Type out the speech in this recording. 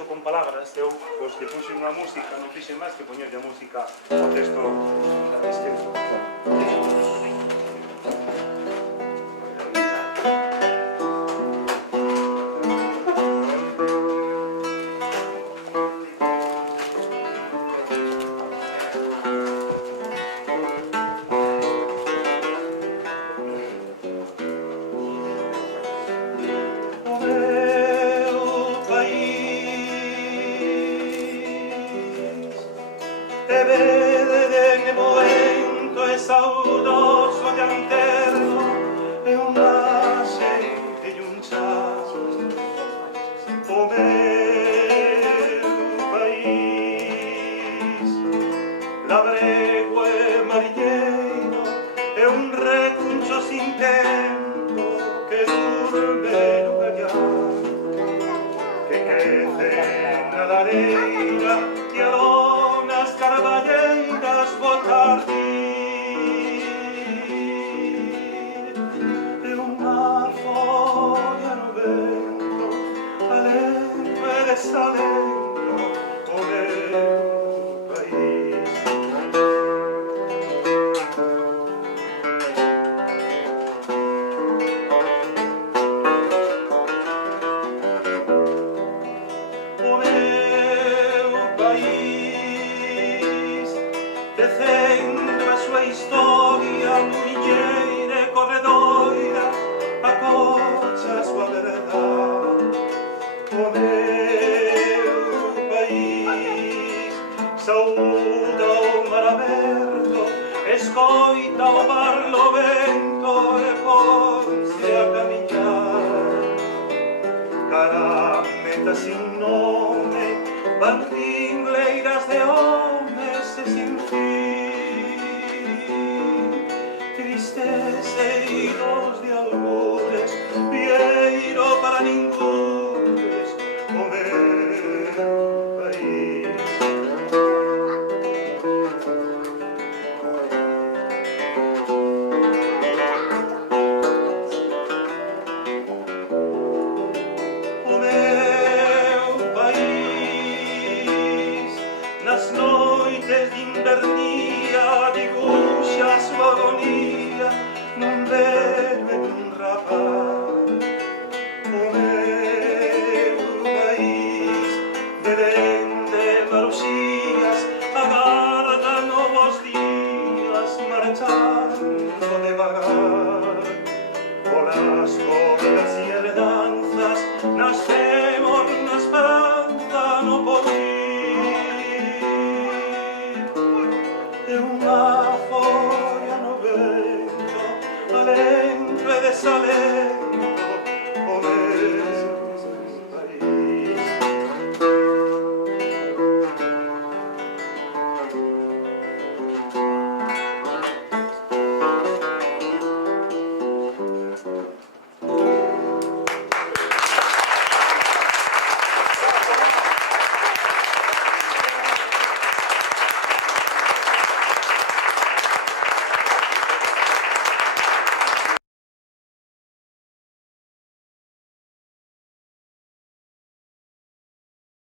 fixo con palabras, eu pois, lle puxen unha música, non fixe máis que poñerlle a música ao texto escrito. Te vede de momento e saudoso e anterno e un nace e un chas o meu país labreco e mariñeiro e un recuncho sin tempo que durme no gallar que crece na lareira e alonas carballeiras voltar vir e unha folla no vento alento e desalento o meu país. O meu país tecendo a súa historia muñeira e corredoira acocha a súa verdade. O meu país saúda o mar aberto, escoita o mar no vento e ponse a camiñar carameta sin nome, van ringleiras de homes e sin fin, tristes eiros de albores, vieiras